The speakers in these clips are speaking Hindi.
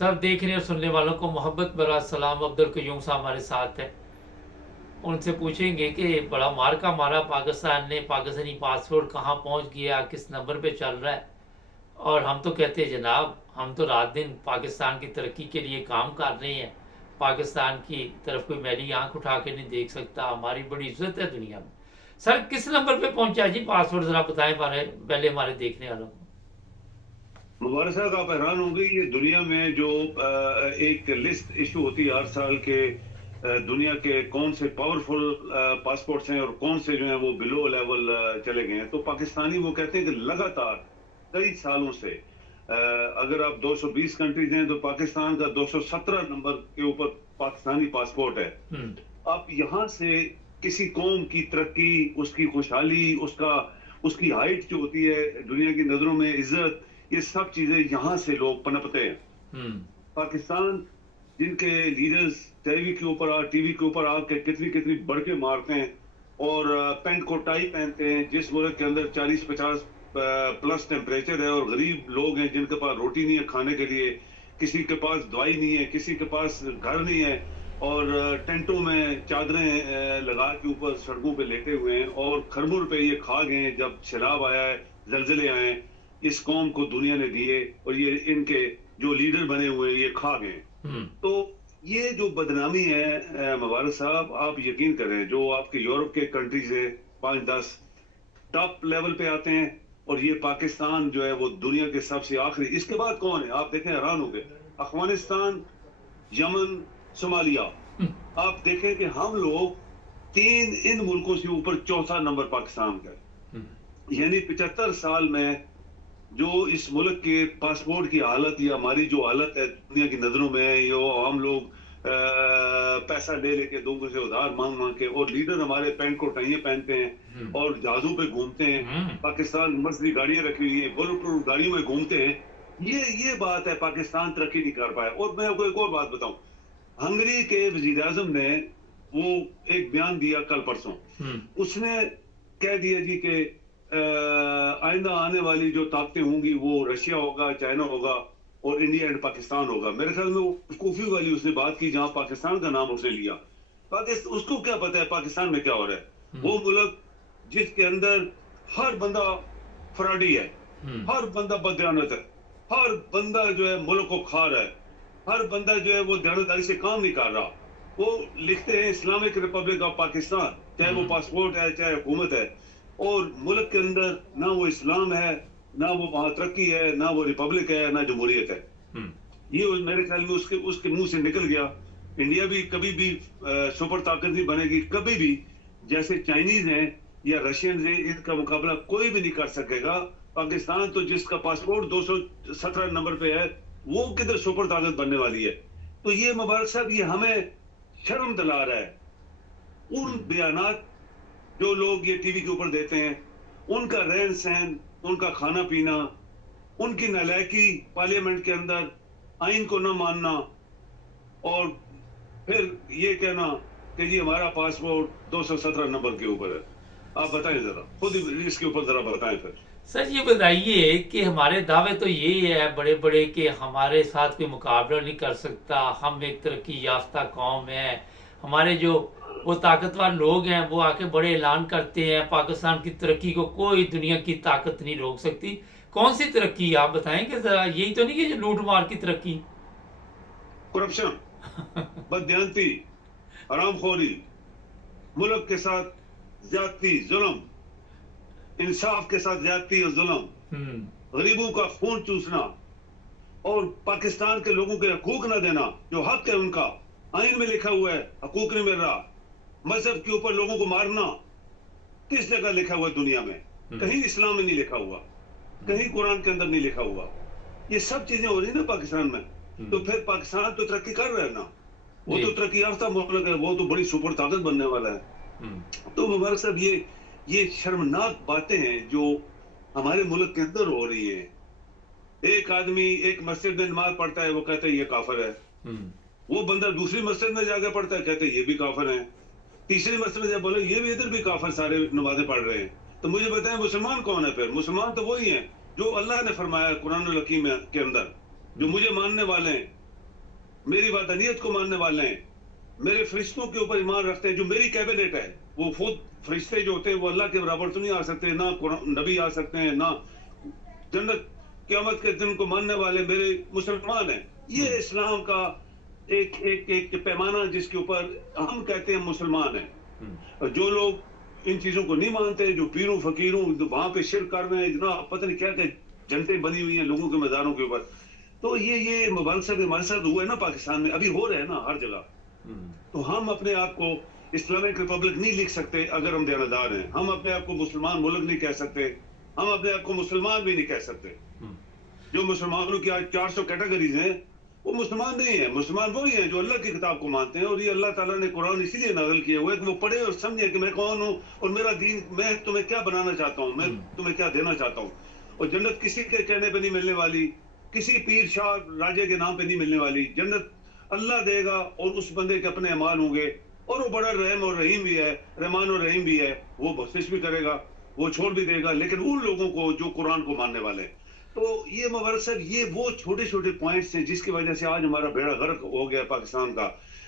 सब देखने और सुनने वालों को मोहब्बत भरा सलाम। अब्दुल कयूम साहब हमारे साथ है। उनसे पूछेंगे कि बड़ा मार का मारा पाकिस्तान ने, पाकिस्तानी पासपोर्ट कहाँ पहुँच गया, किस नंबर पे चल रहा है। और हम तो कहते हैं जनाब, हम तो रात दिन पाकिस्तान की तरक्की के लिए काम कर रहे हैं। पाकिस्तान की तरफ कोई मैली आंख उठा के नहीं देख सकता। हमारी बड़ी इज्जत है दुनिया में। सर किस नंबर पे पहुंचा जी पासपोर्ट, जरा बताएं हमारे पहले हमारे देखने वालों को। मुबारक साहब, आप हैरान होंगे ये दुनिया में जो एक लिस्ट इशू होती है हर साल के दुनिया के कौन से पावरफुल पासपोर्ट्स हैं और कौन से जो हैं वो बिलो लेवल चले गए हैं। तो पाकिस्तानी वो कहते हैं कि लगातार कई सालों से अगर आप 220 कंट्रीज हैं तो पाकिस्तान का 217 नंबर के ऊपर पाकिस्तानी पासपोर्ट है। आप यहाँ से किसी कौम की तरक्की, उसकी खुशहाली, उसकी हाइट जो होती है, दुनिया की नजरों में इज्जत, ये सब चीजें यहाँ से लोग पनपते हैं। पाकिस्तान जिनके लीडर्स टीवी के ऊपर आके कितनी कितनी बढ़ के मारते हैं और पैंट को टाई पहनते हैं, जिस मुल्क के अंदर 40-50 प्लस टेम्परेचर है और गरीब लोग हैं जिनके पास रोटी नहीं है खाने के लिए, किसी के पास दवाई नहीं है, किसी के पास घर नहीं है और टेंटों में चादरें लगा के ऊपर सड़कों पे लेटे हुए हैं और खरबों रुपए ये खा गए जब सैलाब आया है, जलजले आए हैं, इस कौम को दुनिया ने दिए और ये इनके जो लीडर बने हुए हैं ये खा गए। तो ये जो बदनामी है मुबारक साहब, आप यकीन करें जो आपके यूरोप के कंट्रीज है 5-10 टॉप लेवल पे आते हैं और ये पाकिस्तान जो है वो दुनिया के सबसे आखिरी। इसके बाद कौन है आप देखें, हैरान हो गए, अफगानिस्तान, यमन, सोमालिया। आप देखें कि हम लोग 3 इन मुल्कों से ऊपर चौथा नंबर पाकिस्तान का है। यानी 75 साल में जो इस मुल्क के पासपोर्ट की हालत या हमारी जो हालत है दुनिया की नजरों में, यो हम लोग पैसा ले लेके लोगों से उधार मांग मांग के, और लीडर हमारे पैंट को टाइयां पहनते हैं और जहाजों पे घूमते हैं, पाकिस्तान मर्सिडीज गाड़ियां रखी हुई है, बुलेट प्रूफ गाड़ियों में घूमते हैं। ये बात है, पाकिस्तान तरक्की नहीं कर पाया। और मैं आपको एक और बात बताऊं, हंगरी के वजीर आजम ने वो एक बयान दिया कल परसों, उसने कह दिया जी कि आइंदा आने वाली जो ताकतें होंगी वो रशिया होगा, चाइना होगा और इंडिया एंड पाकिस्तान होगा। मेरे ख्याल में वो कोफी वाली उसने बात की जहां पाकिस्तान का नाम उसने लिया। उसको क्या पता है पाकिस्तान में क्या हो रहा है। वो मुल्क जिसके अंदर हर बंदा फ्रॉडी है, हर बंदा बदयानत है, हर बंदा जो है मुल्क को खा रहा है, हर बंदा जो है वो दयानतदारी से काम नहीं कर रहा। वो लिखते हैं इस्लामिक रिपब्लिक ऑफ पाकिस्तान, चाहे वो पासपोर्ट है चाहे हुकूमत है, और मुल्क के अंदर ना वो इस्लाम है, ना वो वहां तरक्की है, ना वो रिपब्लिक है, ना जमहूरियत है। ये मेरे ख्याल में उसके मुंह से निकल गया। इंडिया भी कभी भी सुपर ताकत नहीं बनेगी, कभी भी। जैसे चाइनीज हैं या रशियन हैं, इनका मुकाबला कोई भी नहीं कर सकेगा। पाकिस्तान तो जिसका पासपोर्ट 217 नंबर पे है, वो किधर सुपर ताकत बनने वाली है। तो ये मुबारक साहब, ये हमें शर्म दिला रहा है। उन बयानात जो लोग ये टीवी के ऊपर देते हैं, उनका रहन सहन, उनका खाना पीना, उनकी नालायकी, पार्लियामेंट के अंदर आइन को न मानना और फिर ये कहना कि जी हमारा पासपोर्ट 217 नंबर के ऊपर है। आप बताएं जरा, खुद इसके ऊपर जरा बताएं फिर। सर ये बताइए कि हमारे दावे तो यही है बड़े बड़े कि हमारे साथ कोई मुकाबला नहीं कर सकता, हम एक तरक्की याफ्ता कौम है। हमारे जो वो ताकतवर लोग हैं वो आके बड़े ऐलान करते हैं पाकिस्तान की तरक्की को कोई दुनिया की ताकत नहीं रोक सकती। कौन सी तरक्की आप बताएंगे जरा? यही तो नहीं कि जो लूट मार की तरक्की, करप्शन, बदयांती, हरामखोरी, मुल्क के साथ ज्यादती, जुल्म, इंसाफ के साथ ज्यादती और जुल्म, गरीबों का खून चूसना और पाकिस्तान के लोगों के हकूक ना देना, जो हक है उनका आइन में लिखा हुआ है, हकूक नहीं मिल रहा। मजहब के ऊपर लोगों को मारना किस जगह लिखा हुआ है दुनिया में? कहीं इस्लाम में नहीं लिखा हुआ, कहीं कुरान के अंदर नहीं लिखा हुआ। ये सब चीजें हो रही ना पाकिस्तान में। तो फिर पाकिस्तान तो तरक्की कर रहा है ना, वो तो तरक्की याफ्ता मुल्क है, वो तो बड़ी सुपर ताकत बनने वाला है। तो मुबारक साहब, ये शर्मनाक बातें हैं जो हमारे मुल्क के अंदर हो रही है। एक आदमी एक मस्जिद में नमाज पढ़ता है, वो कहता है ये काफिर है। वो बंदा दूसरी मस्जिद में जाकर पढ़ता है, कहते हैं ये भी काफिर है। तीसरी मस्जिद में जब बोले ये भी, इधर भी काफिर सारे नमाजें पढ़ रहे हैं। तो मुझे बताएं मुसलमान कौन है फिर? मुसलमान तो वही है जो अल्लाह ने फरमाया कुरान हकीम के अंदर, जो मुझे मानने वाले हैं मेरी वतनियत को मानने वाले हैं, मेरे फरिश्तों के ऊपर ईमान रखते हैं, जो मेरी कैबिनेट है, वो खुद फरिश्ते जो होते हैं वो अल्लाह के बराबर तो नहीं आ सकते, ना नबी आ सकते हैं, ना जन्नत क़यामत के दिन को मानने वाले मेरे मुसलमान हैं। ये इस्लाम का एक एक एक पैमाना जिसके ऊपर हम कहते हैं मुसलमान हैं। जो लोग इन चीजों को नहीं मानते, जो पीरों फकीरों वहां पे शिरक कर रहे हैं, इतना पता नहीं क्या क्या जनतें बनी हुई हैं लोगों के मज़ारों के ऊपर, तो ये मुबालसा भी हमारे साथ हुआ है ना, पाकिस्तान में अभी हो रहा है ना हर जगह। तो हम अपने आप को इस्लामिक रिपब्लिक नहीं लिख सकते अगर हम देनदार हैं। हम अपने आप को मुसलमान मुल्क नहीं कह सकते, हम अपने आप को मुसलमान भी नहीं कह सकते। जो मुसलमानों की आज 400 कैटेगरीज हैं, वो मुसलमान नहीं है। मुसलमान वही हैं जो अल्लाह की किताब को मानते हैं, और ये अल्लाह ताला ने कुरान इसीलिए नाज़िल किया हुआ है कि वो पढ़े और समझे कि मैं कौन हूँ और मेरा दीन, मैं तुम्हें क्या बनाना चाहता हूँ, मैं तुम्हें क्या देना चाहता हूँ। और जन्नत किसी के कहने पे नहीं मिलने वाली, किसी पीर शाह राजे के नाम पे नहीं मिलने वाली। जन्नत अल्लाह देगा और उस बंदे के अपने अमाल होंगे, और वो बड़ा रहम और रहीम भी है, रहमान और रहीम भी है, वो बख्शिश भी करेगा, वो छोड़ भी देगा, लेकिन उन लोगों को जो कुरान को मानने वाले हैं। तो ये मुबारक साहब, ये वो छोटे छोटे पॉइंट्स हैं जिसकी वजह से आज हमारा बेड़ा गर्क हो गया पाकिस्तान का।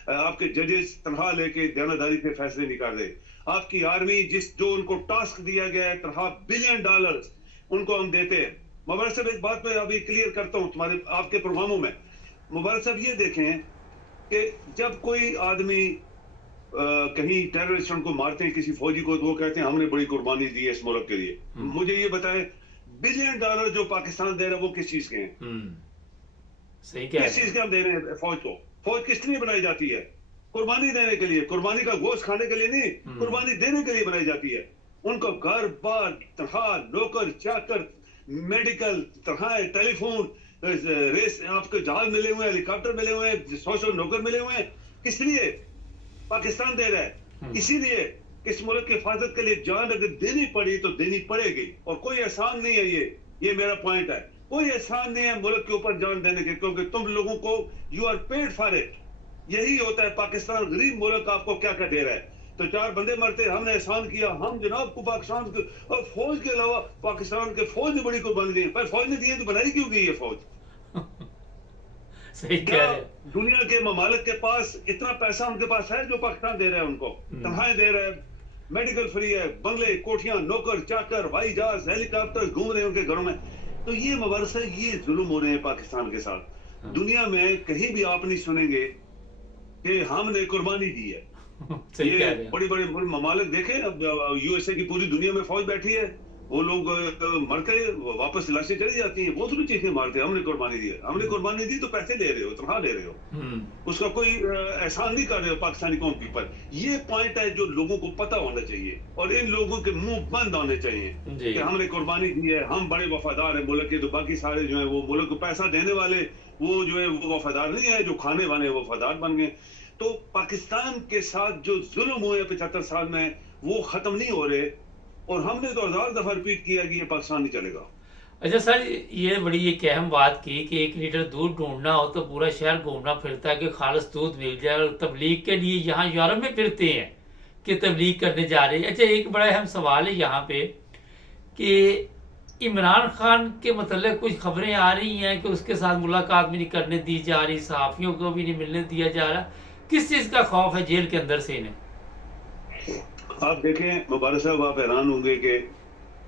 आपके जजेस तनख्वाह लेके दयानतदारी से फैसले निकाल रहे, आपकी आर्मी जो उनको टास्क दिया गया है, तनख्वाह $1 बिलियन उनको हम देते हैं। मुबारक साहब, एक बात मैं अभी क्लियर करता हूँ तुम्हारे आपके प्रोग्रामों में। मुबारक साहब, ये देखें कि जब कोई आदमी कहीं टेररिस्टों को मारते हैं, किसी फौजी को, तो वो कहते हैं हमने बड़ी कुर्बानी दी है इस मुल्क के लिए। मुझे ये बताएं, $1 बिलियन जो पाकिस्तान दे रहा है वो किस चीज के हैं? सही क्या किस चीज के हम दे रहे हैं फौज को? फौज किस लिए बनाई जाती है? कुर्बानी देने के लिए, कुर्बानी का गोश्त खाने के लिए नहीं, कुर्बानी देने के लिए बनाई जाती है। उनको घर बार, तनख्वाह, नौकर चाकर, मेडिकल तनख्वाह, टेलीफोन, रेस, आपको जहाज मिले हुए हैं, हेलीकॉप्टर मिले हुए हैं, 100 नौकर मिले हुए हैं। किस लिए पाकिस्तान दे रहा है? इसीलिए इस मुल्क की हिफाजत के लिए जान अगर देनी पड़ी तो देनी पड़ेगी, और कोई एहसान नहीं है। ये मेरा पॉइंट है, कोई एहसान नहीं है मुल्क के ऊपर जान देने के, क्योंकि तुम लोगों को you are paid for it. यही होता है, पाकिस्तान गरीब मुल्क आपको क्या क्या दे रहा है। तो 4 बंदे मरते, हमने एहसान किया, हम जनाब को पाकिस्तान के और फौज के अलावा पाकिस्तान के फौज ने बड़ी कुर्बानी दी। पर फौज ने दी तो बनाई क्यों गई है फौज? सही कह रहे। दुनिया के ममालिक के पास इतना पैसा उनके पास है जो पाकिस्तान दे रहा है उनको, तनख्वाहें दे रहा है, मेडिकल फ्री है, बंगले, कोठियां, नौकर चाकर, हवाई जहाज, हेलीकॉप्टर घूम रहे हैं उनके घरों में। तो ये मुबारक है, ये जुल्म हो रहे हैं पाकिस्तान के साथ। दुनिया में कहीं भी आप नहीं सुनेंगे कि हमने कुर्बानी दी है। ये बड़ी बड़ी ममालिक देखे, अब यूएसए की पूरी दुनिया में फौज बैठी है, वो लोग मरते वापस लाशें चली जाती हैं, बहुत चीखें मारते हैं, हमने कुर्बानी दी है। हमने कुर्बानी दी तो पैसे ले रहे हो, तनख्वाह ले रहे हो, उसका कोई एहसान नहीं कर रहे हो पाकिस्तानी कौम के ऊपर। ये पॉइंट है जो लोगों को पता होना चाहिए, और इन लोगों के मुंह बंद होने चाहिए कि हमने कुर्बानी दी है, हम बड़े वफादार हैं मुल्क के। तो बाकी सारे जो है वो मुल्क को पैसा देने वाले, वो जो है वो वफादार नहीं है, जो खाने वाले वफादार बन गए। तो पाकिस्तान के साथ जो जुल्म हुए 75 साल में, वो खत्म नहीं हो रहे, और हमने तो 1000 दफा रिपीट किया कि ये पाकिस्तान नहीं चलेगा। अच्छा सर, ये बड़ी एक अहम बात की कि 1 लीटर दूध ढूंढना हो तो पूरा शहर घूमना फिरता है कि खालिस दूध मिल जाए, और तबलीग के लिए यहाँ यूरोप में फिरते हैं कि तबलीग करने जा रहे हैं। अच्छा, एक बड़ा अहम सवाल है यहाँ पे कि इमरान खान के मतलब कुछ खबरें आ रही हैं कि उसके साथ मुलाकात भी नहीं करने दी जा रही, सहाफ़ियों को भी नहीं मिलने दिया जा रहा। किस चीज़ का खौफ है जेल के अंदर से इन्हें? आप देखें मुबारक साहब, आप हैरान होंगे कि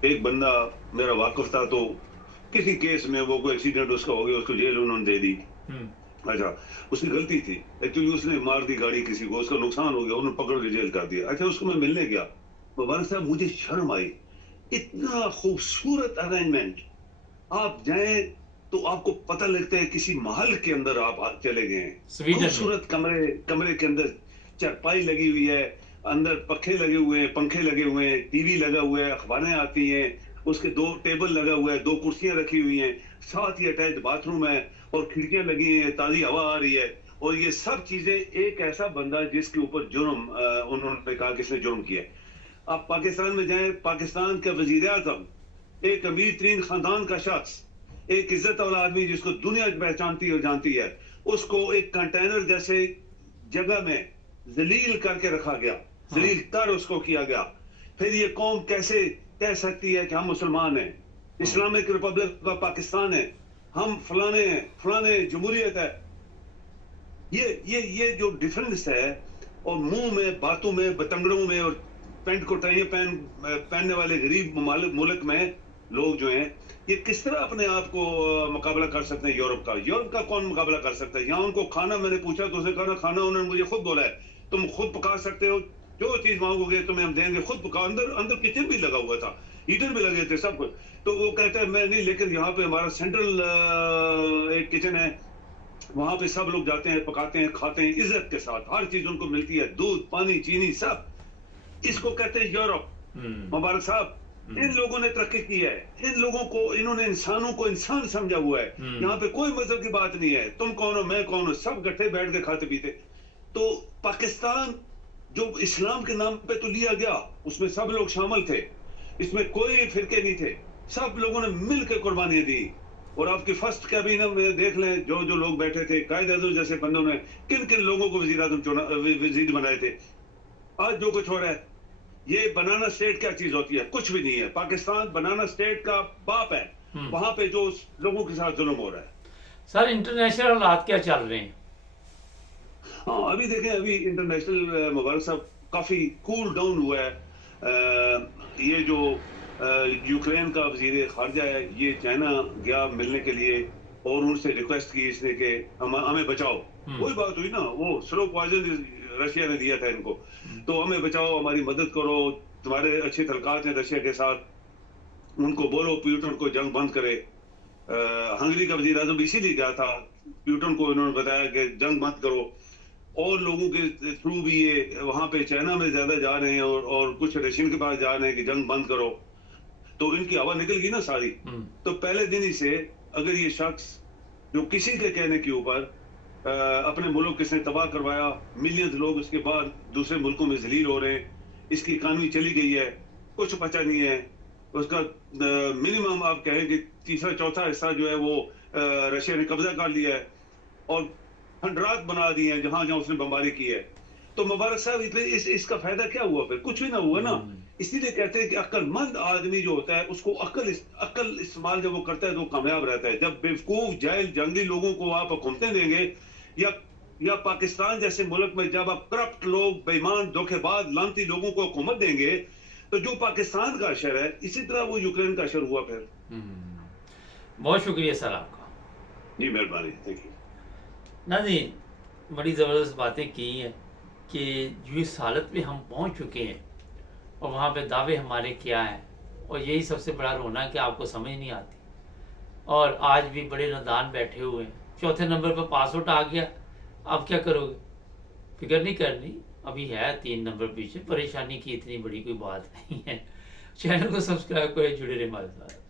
एक बंदा मेरा वाकिफ था, तो किसी केस में वो कोई एक्सीडेंट उसका हो गया, उसको जेल उन्होंने दे दी। अच्छा, उसकी गलती थी, एक्चुअली उसने मार दी गाड़ी किसी को, उसका नुकसान हो गया, उन्होंने पकड़ के जेल कर दिया। अच्छा, उसको मैं मिलने गया, मुबारक साहब मुझे शर्म आई, इतना खूबसूरत अरेंजमेंट। आप जाएं तो आपको पता लगता है किसी महल के अंदर आप चले गए हैं। खूबसूरत कमरे के अंदर चारपाई लगी हुई है, अंदर पंखे लगे हुए हैं, टीवी लगा हुआ है, अखबारें आती हैं, उसके 2 टेबल लगा हुआ है, 2 कुर्सियां रखी हुई हैं, साथ ही अटैच बाथरूम है, और खिड़कियां लगी हैं, ताजी हवा आ रही है। और ये सब चीजें एक ऐसा बंदा जिसके ऊपर जुर्म उन्होंने कहा किसने जुर्म किया। आप पाकिस्तान में जाएं, पाकिस्तान के वजीर आज़म, एक अमीर तरीन खानदान का शख्स, एक इज्जत वाला आदमी जिसको दुनिया पहचानती और जानती है, उसको एक कंटेनर जैसे जगह में जलील करके रखा गया, जलील कर उसको किया गया। फिर ये कौम कैसे कह सकती है कि हम मुसलमान हैं, इस्लामिक रिपब्लिक का पाकिस्तान है, हम फलाने हैं, फलाने जमहूरियत है। ये जो डिफरेंस है, और मुंह में, बातों में, बतंगड़ों में, और पैंट को टाइयां पहनने वाले गरीब मुल्क में लोग जो हैं, ये किस तरह अपने आप को मुकाबला कर सकते हैं यूरोप का कौन मुकाबला कर सकता है? यहाँ उनको खाना, मैंने पूछा तो उसने कहा खाना उन्होंने मुझे खुद बोला है, तुम खुद पका सकते हो, जो चीज मांगोगे तुम्हें हम देंगे, खुद पका। अंदर किचन भी लगा हुआ था, हीटर भी लगे थे, सब कुछ। तो वो कहता है मैं नहीं, लेकिन यहाँ पे हमारा सेंट्रल एक किचन है, वहां पे सब लोग जाते हैं, पकाते हैं, खाते हैं इज्जत के साथ, हर चीज उनको मिलती है, दूध, पानी, चीनी, सब। इसको कहते हैं यूरोप। मुबारक साहब, इन लोगों ने तरक्की की है, इन लोगों को, इन्होंने इंसानों को इंसान समझा हुआ है। यहाँ पे कोई मजहब की बात नहीं है, तुम कौन हो, मैं कौन हूं, सब इकट्ठे बैठ के खाते पीते। तो पाकिस्तान जो इस्लाम के नाम पे तो लिया गया, उसमें सब लोग शामिल थे, इसमें कोई फिरके नहीं थे, सब लोगों ने मिलकर कुर्बानियां दी। और आपकी फर्स्ट कैबिनेट में देख लें, जो जो लोग बैठे थे, कायद आज़म जैसे बंदों ने किन किन लोगों को वजीर आज़म चुना, वजीर बनाए थे। आज जो कुछ हो रहा है, ये बनाना स्टेट क्या चीज होती है? कुछ भी नहीं है। पाकिस्तान बनाना स्टेट का बाप है, वहां पे जो लोगों के साथ जुल्म हो रहा है। सर, इंटरनेशनल हालात क्या चल रहे हैं? हाँ, अभी देखें, अभी इंटरनेशनल मुबारक साहब काफी कूल डाउन हुआ है। ये जो यूक्रेन का वजीर खारजा है, ये चाइना गया मिलने के लिए और उनसे रिक्वेस्ट की इसने कि हमें बचाओ। वही बात हुई ना, वो स्लो पॉइजन रशिया ने दिया था इनको, तो हमें बचाओ, हमारी मदद करो, तुम्हारे अच्छे तलकात हैं रशिया के साथ, उनको बोलो प्यूटन को जंग बंद करे। हंगरी का वजीर आजम इसीलिए गया था, प्यूटन को इन्होंने बताया कि जंग बंद करो। और लोगों के थ्रू भी ये वहां पे चाइना में ज्यादा जा रहे हैं और कुछ रशियन के पास जा रहे हैं कि जंग बंद करो। तो इनकी हवा निकल गई ना सारी। तो पहले दिन ही से अगर ये शख्स जो किसी के कहने के ऊपर अपने मुल्क किसने तबाह करवाया, मिलियंस लोग उसके बाद दूसरे मुल्कों में जलील हो रहे हैं, इसकी इकानमी चली गई है, कुछ बचा नहीं है, उसका मिनिमम आप कहें कि तीसरा चौथा हिस्सा जो है वो रशिया ने कब्जा कर लिया है और खंडरात बना दिए हैं जहां जहां उसने बमबारी की है। तो मुबारक साहब, इसका फायदा क्या हुआ? फिर कुछ भी ना हुआ ना। इसीलिए कहते हैं कि अक्लमंद आदमी जो होता है उसको अक्ल इस्तेमाल जब वो करता है तो कामयाब रहता है। जब बेवकूफ जाहिल जंगली लोगों को आप हुकूमतें देंगे, या पाकिस्तान जैसे मुल्क में जब आप करप्ट लोग, बेईमान, धोखेबाज, लानती लोगों को हुकूमत देंगे, तो जो पाकिस्तान का असर है इसी तरह वो यूक्रेन का असर हुआ। फिर बहुत शुक्रिया सर आपका। जी मेहरबानी, थैंक यू। नाज़रीन, बड़ी ज़बरदस्त बातें की हैं कि जो इस हालत पे हम पहुंच चुके हैं और वहाँ पे दावे हमारे क्या हैं, और यही सबसे बड़ा रोना है कि आपको समझ नहीं आती और आज भी बड़े नादान बैठे हुए हैं। चौथे नंबर पर पासवर्ड आ गया, अब क्या करोगे? फिक्र नहीं करनी, अभी है 3 नंबर पीछे, परेशानी की इतनी बड़ी कोई बात नहीं है। चैनल को सब्सक्राइब करें, जुड़े रहे हमारे साथ।